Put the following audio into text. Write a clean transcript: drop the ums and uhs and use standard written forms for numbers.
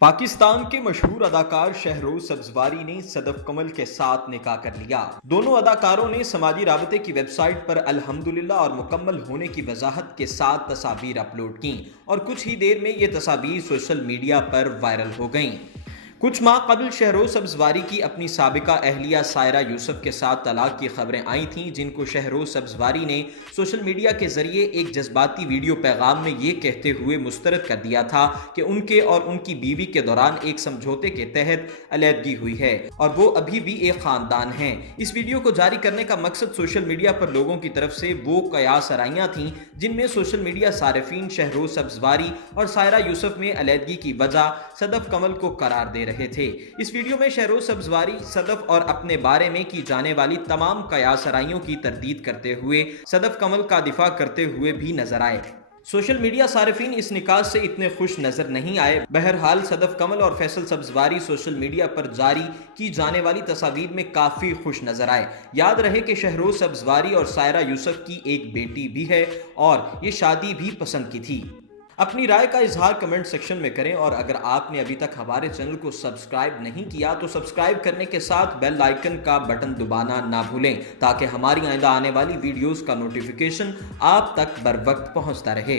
पाकिस्तान के मशहूर अदाकार शहरोज सब्जवारी ने सदफ कमल के साथ निकाह कर लिया। दोनों अदाकारों ने समाजी राबते की वेबसाइट पर अल्हम्दुलिल्लाह और मुकम्मल होने की वजाहत के साथ तस्वीर अपलोड की और कुछ ही देर में ये तस्वीर सोशल मीडिया पर वायरल हो गईं। कुछ माह कबल शहरोज सब्जवारी की अपनी साबिका अहलिया सायरा यूसुफ के साथ तलाक की खबरें आई थीं, जिनको शहरोज सब्जवारी ने सोशल मीडिया के जरिए एक जज्बाती वीडियो पैगाम में ये कहते हुए मुस्तरद कर दिया था कि उनके और उनकी बीवी के दौरान एक समझौते के तहत अलहदगी हुई है और वो अभी भी एक खानदान हैं। इस वीडियो को जारी करने का मकसद सोशल मीडिया पर लोगों की तरफ से वो कयास आराइयां थीं जिनमें सोशल मीडिया सारिफीन शहरोज सब्जवारी और सायरा यूसुफ में अलहदगी की वजह सदफ कमल को करार दे रहे थे। इस वीडियो में शहरोज सब्जवारी सदफ और अपने बारे में की जाने वाली तमाम कयासराइयों की तरदीद करते हुए सदफ कमल का दिफा करते हुए भी नजर आए। सोशल मीडिया सारिफीन इस निकाह से इतने खुश नजर नहीं आए। बहरहाल सदफ कमल और फैसल सब्जवारी सोशल मीडिया पर जारी की जाने वाली तस्वीर में काफी खुश नजर आए। याद रहे कि शहरोज सब्जवारी और सायरा यूसुफ की एक बेटी भी है और ये शादी भी पसंद की थी। अपनी राय का इजहार कमेंट सेक्शन में करें और अगर आपने अभी तक हमारे चैनल को सब्सक्राइब नहीं किया तो सब्सक्राइब करने के साथ बेल आइकन का बटन दबाना ना भूलें ताकि हमारी आइंदा आने वाली वीडियोस का नोटिफिकेशन आप तक बर वक्त पहुंचता रहे।